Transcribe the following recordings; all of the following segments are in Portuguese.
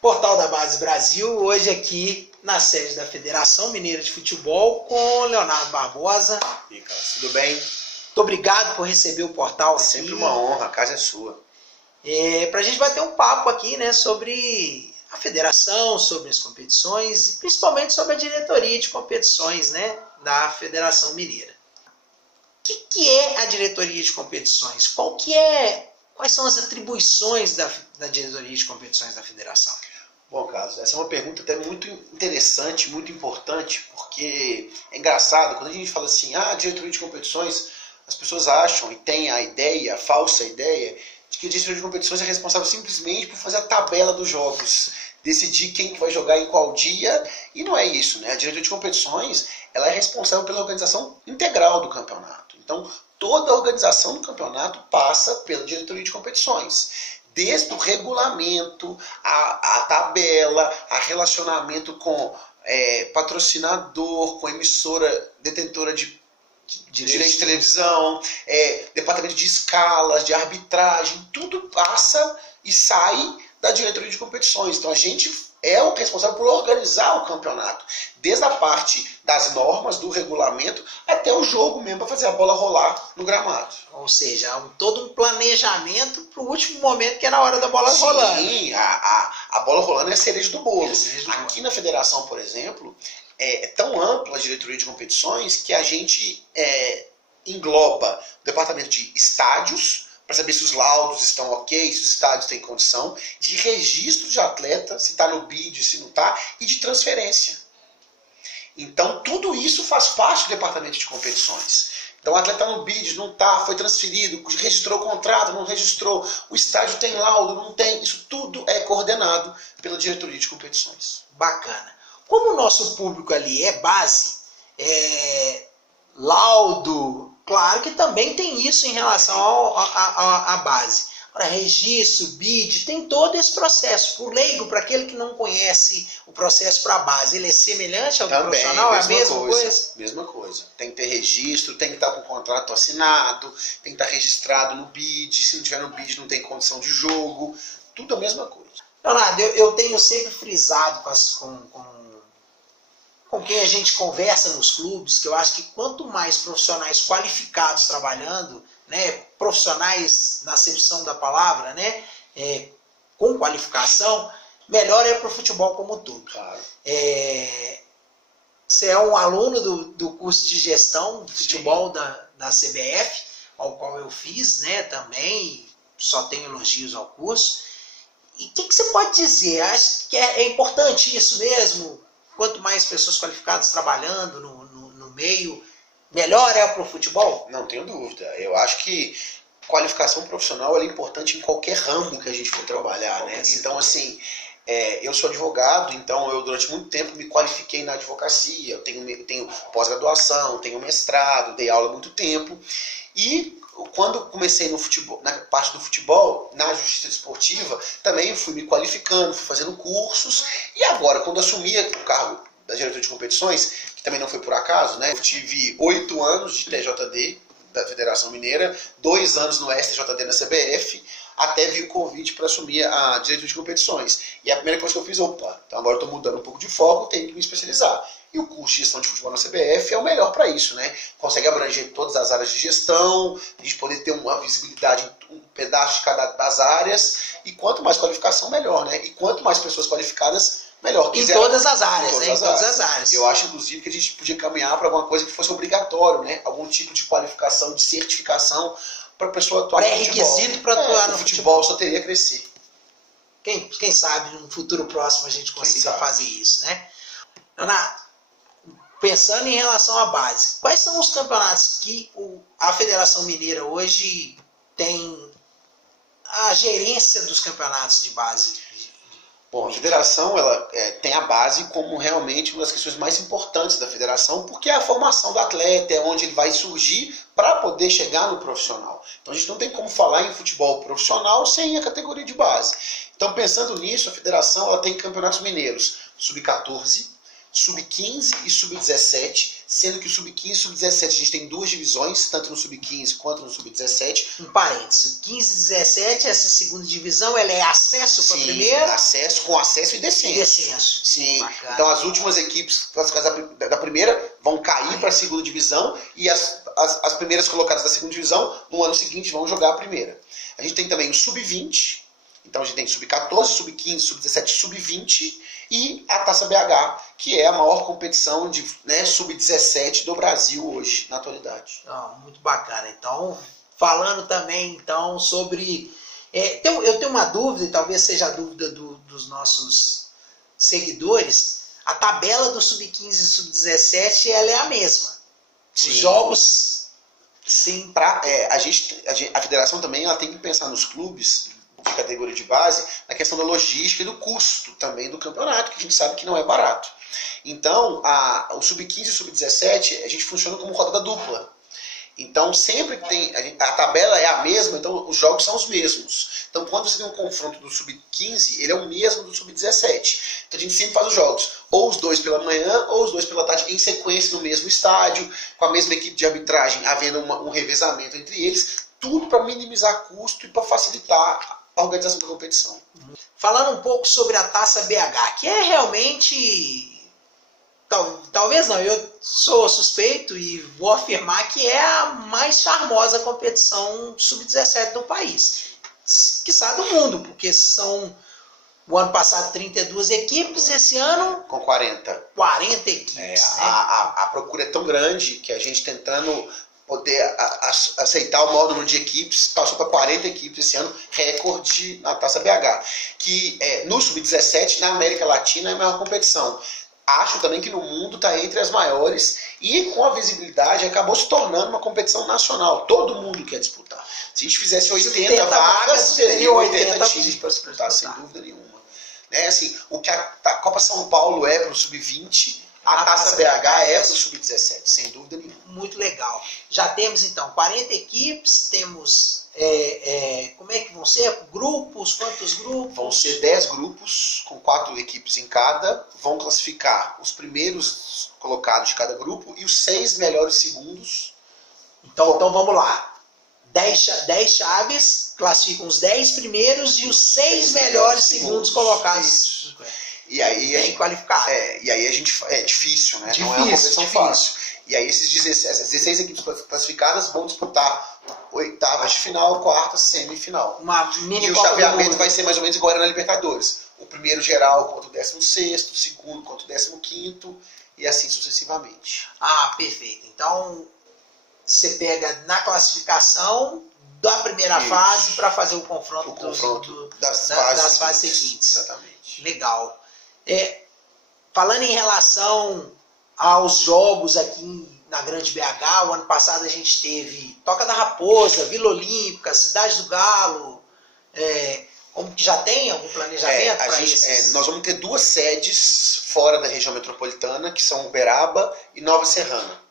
Portal da Base Brasil, hoje aqui na sede da Federação Mineira de Futebol com Leonardo Barbosa. E aí, Carlos, tudo bem? Muito obrigado por receber o portal aqui. Sempre uma honra, a casa é sua. Para a gente bater um papo aqui, né, sobre a federação, sobre as competições e principalmente sobre a diretoria de competições, né, da Federação Mineira. O que é a diretoria de competições? Quais são as atribuições da diretoria de competições da federação? Bom, Carlos, essa é uma pergunta até muito interessante, muito importante, porque é engraçado, quando a gente fala assim, diretoria de competições, as pessoas acham e têm a falsa ideia, de que a diretoria de competições é responsável simplesmente por fazer a tabela dos jogos, decidir quem que vai jogar em qual dia, e não é isso, né? A diretoria de competições, ela é responsável pela organização integral do campeonato. Então, toda a organização do campeonato passa pela diretoria de competições. Desde o regulamento, a tabela, a relacionamento com patrocinador, com emissora detentora de direito de televisão, departamento de escalas, de arbitragem, tudo passa e sai da diretoria de competições. Então a gente é o responsável por organizar o campeonato, desde a parte das normas, do regulamento, até o jogo mesmo, para fazer a bola rolar no gramado. Ou seja, todo um planejamento para o último momento, que é na hora da bola rolando. Sim, a bola rolando é a cereja do bolo. Aqui na federação, por exemplo, é tão ampla a diretoria de competições que a gente engloba o departamento de estádios, para saber se os laudos estão ok, se os estádios têm condição, de registro de atleta, se está no BID, se não está, e de transferência. Então, tudo isso faz parte do departamento de competições. Então, o atleta no BID, não está, foi transferido, registrou o contrato, não registrou, o estádio tem laudo, não tem, isso tudo é coordenado pela diretoria de competições. Bacana. Como o nosso público ali é base, laudo, claro que também tem isso em relação à base. Agora, registro, BID, tem todo esse processo. Por leigo, para aquele que não conhece o processo para a base, ele é semelhante ao do também, profissional? É a mesma coisa? Mesma coisa. Tem que ter registro, tem que estar com o contrato assinado, tem que estar registrado no BID. Se não tiver no BID, não tem condição de jogo. Tudo a mesma coisa. Leonardo, eu tenho sempre frisado com quem a gente conversa nos clubes, que eu acho que quanto mais profissionais qualificados trabalhando, né, profissionais na acepção da palavra, né, com qualificação, melhor é para o futebol como um todo. Claro. Você é um aluno do curso de gestão de futebol da CBF, ao qual eu fiz, né, também, só tenho elogios ao curso. E o que você pode dizer? Acho que é importante isso mesmo? Quanto mais pessoas qualificadas trabalhando no meio, melhor é para o futebol? Não tenho dúvida. Eu acho que qualificação profissional é importante em qualquer ramo que a gente for trabalhar, né? Então, assim, eu sou advogado, então eu durante muito tempo me qualifiquei na advocacia. Eu tenho pós-graduação, tenho mestrado, dei aula há muito tempo. E quando comecei no futebol, na parte do futebol, na justiça esportiva, também fui me qualificando, fui fazendo cursos, e agora, quando assumi o cargo da diretoria de competições, que também não foi por acaso, né? Eu tive 8 anos de TJD da Federação Mineira, 2 anos no STJD na CBF, até vir o convite para assumir a diretoria de competições. E a primeira coisa que eu fiz, então agora eu estou mudando um pouco de foco, tenho que me especializar. E o curso de gestão de futebol na CBF é o melhor para isso, né? Consegue abranger todas as áreas de gestão, a gente poder ter uma visibilidade em um pedaço de cada das áreas, e quanto mais qualificação, melhor, né? E quanto mais pessoas qualificadas, melhor. Em todas as áreas, né? Em todas as áreas. Eu acho, inclusive, que a gente podia caminhar para alguma coisa que fosse obrigatório, né? Algum tipo de qualificação, de certificação para a pessoa atuar no futebol. Pré-requisito para atuar no futebol. Só teria a crescer. Quem sabe, num futuro próximo, a gente consiga fazer isso, né? Leonardo, pensando em relação à base, quais são os campeonatos que a Federação Mineira hoje tem a gerência dos campeonatos de base? Bom, a federação ela tem a base como realmente uma das questões mais importantes da federação, porque é a formação do atleta, é onde ele vai surgir para poder chegar no profissional. Então a gente não tem como falar em futebol profissional sem a categoria de base. Então, pensando nisso, a federação ela tem campeonatos mineiros, sub-14, sub-15 e sub-17, sendo que o sub-15 e sub-17 a gente tem duas divisões, tanto no sub-15 quanto no sub-17. Um parênteses, 15 e 17, essa segunda divisão, ela é acesso para a primeira? Acesso, com acesso e descenso. Descenso. Sim, Bacana. então as últimas equipes classificadas da primeira vão cair para a segunda divisão e as primeiras colocadas da segunda divisão no ano seguinte vão jogar a primeira. A gente tem também o sub-20, então a gente tem sub-14, sub-15, sub-17, sub-20 e a Taça BH, que é a maior competição de sub-17 do Brasil hoje, na atualidade. Muito bacana. Então, falando também então sobre... eu tenho uma dúvida, e talvez seja a dúvida dos nossos seguidores, a tabela do sub-15 e sub-17 ela é a mesma. Sim. Os jogos... Sim. A federação também ela tem que pensar nos clubes de categoria de base, na questão da logística e do custo também do campeonato, que a gente sabe que não é barato. Então, o sub-15 e o sub-17, a gente funciona como rodada dupla. Então, sempre que tem... A tabela é a mesma, então os jogos são os mesmos. Então, quando você tem um confronto do sub-15, ele é o mesmo do sub-17. Então, a gente sempre faz os jogos, ou os dois pela manhã, ou os dois pela tarde, em sequência no mesmo estádio, com a mesma equipe de arbitragem, havendo um revezamento entre eles, tudo para minimizar custo e para facilitar a organização da competição. Falando um pouco sobre a Taça BH, que é realmente... Talvez não, eu sou suspeito e vou afirmar que é a mais charmosa competição sub-17 do país. Quiçá do mundo, porque são, o ano passado, 32 equipes, esse ano... Com 40. 40 equipes. A procura é tão grande que a gente tentando poder aceitar o maior número de equipes, passou para 40 equipes esse ano, recorde na Taça BH. Que no sub-17, na América Latina, é a maior competição. Acho também que no mundo está entre as maiores e com a visibilidade acabou se tornando uma competição nacional. Todo mundo quer disputar. Se a gente fizesse 80 vagas, seria 80 times para disputar, sem dúvida nenhuma. Assim, o que a Copa São Paulo é para o sub-20, a Taça BH é para o sub-17, sem dúvida nenhuma. Muito legal. Já temos então 40 equipes, temos... como é que vão ser? Grupos? Quantos grupos? Vão ser 10 grupos, com 4 equipes em cada. Vão classificar os primeiros colocados de cada grupo e os 6 melhores segundos. Então vamos lá. 10 chaves classificam os 10 primeiros e os 6 melhores segundos colocados. Isso. E aí, bem qualificado. E aí a gente... É difícil, né? Difícil, não é uma competição fácil. E aí essas 16 equipes classificadas vão disputar oitavas de final, quartas, semifinal. Uma mini e o chaveamento vai ser mais ou menos igual era na Libertadores. O primeiro geral contra o 16º, o segundo contra o 15º e assim sucessivamente. Perfeito. Então, você pega na classificação da primeira fase para fazer o confronto, das fases seguintes. Exatamente. Legal. Falando em relação aos jogos aqui na Grande BH, o ano passado a gente teve Toca da Raposa, Vila Olímpica, Cidade do Galo. Como que já tem algum planejamento para isso? Nós vamos ter 2 sedes fora da região metropolitana, que são Uberaba e Nova Serrana.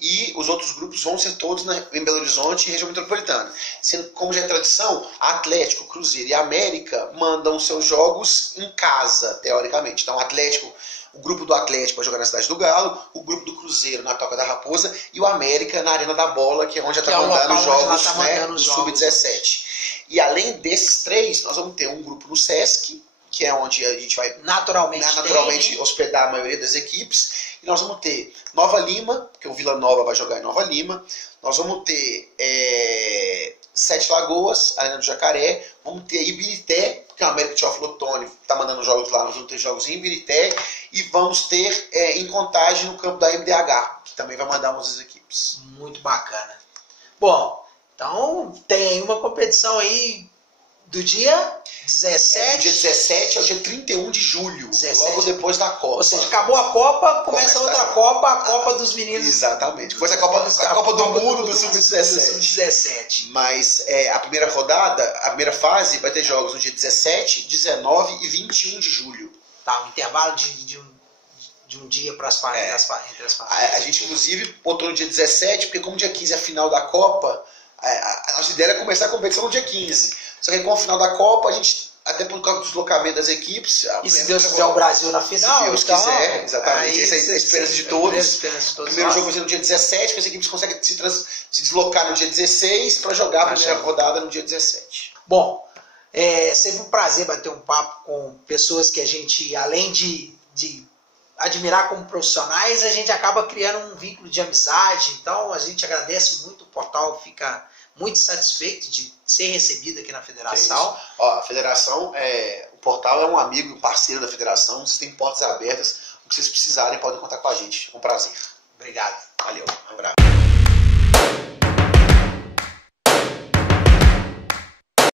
E os outros grupos vão ser todos em Belo Horizonte e região metropolitana. Sendo, como já é tradição, Atlético, Cruzeiro e América mandam seus jogos em casa, teoricamente. Então, o grupo do Atlético vai jogar na Cidade do Galo, o grupo do Cruzeiro na Toca da Raposa e o América na Arena da Bola, que é onde já está mandando os jogos do Sub-17. E além desses 3, nós vamos ter um grupo no Sesc, que é onde a gente vai naturalmente hospedar a maioria das equipes. E nós vamos ter Nova Lima, que o Vila Nova vai jogar em Nova Lima. Nós vamos ter Sete Lagoas, Arena do Jacaré. Vamos ter Ibirité, que o América Teófilo está mandando jogos lá. Nós vamos ter jogos em Ibirité. E vamos ter em Contagem no campo da MDH, que também vai mandar umas equipes. Muito bacana. Bom, então tem uma competição aí do dia 17. Do dia 17 ao dia 31 de julho, logo depois da Copa. Ou seja, acabou a Copa, começa outra Copa, a Copa dos meninos. Exatamente. Depois a Copa do Mundo do Sub-17. Mas a primeira rodada, a primeira fase, vai ter jogos no dia 17, 19 e 21 de julho. Tá, um intervalo de um dia para as fases, entre as fases. A gente, inclusive, botou no dia 17, porque como dia 15 é a final da Copa, a nossa ideia era começar a competição no dia 15. Só que com o final da Copa, a gente até por causa do deslocamento das equipes. E se Deus quiser o Brasil na final, se Deus então, quiser, exatamente. Essa é a esperança de todos. O primeiro jogo vai ser no dia 17, que as equipes conseguem se deslocar no dia 16 para jogar a primeira rodada no dia 17. Bom, é sempre um prazer bater um papo com pessoas que a gente, além de admirar como profissionais, a gente acaba criando um vínculo de amizade. Então a gente agradece muito, o portal fica muito satisfeito de ser recebido aqui na federação. Ó, a federação, o portal é um amigo e parceiro da federação, vocês têm portas abertas, o que vocês precisarem podem contar com a gente. É um prazer. Obrigado. Valeu, um abraço.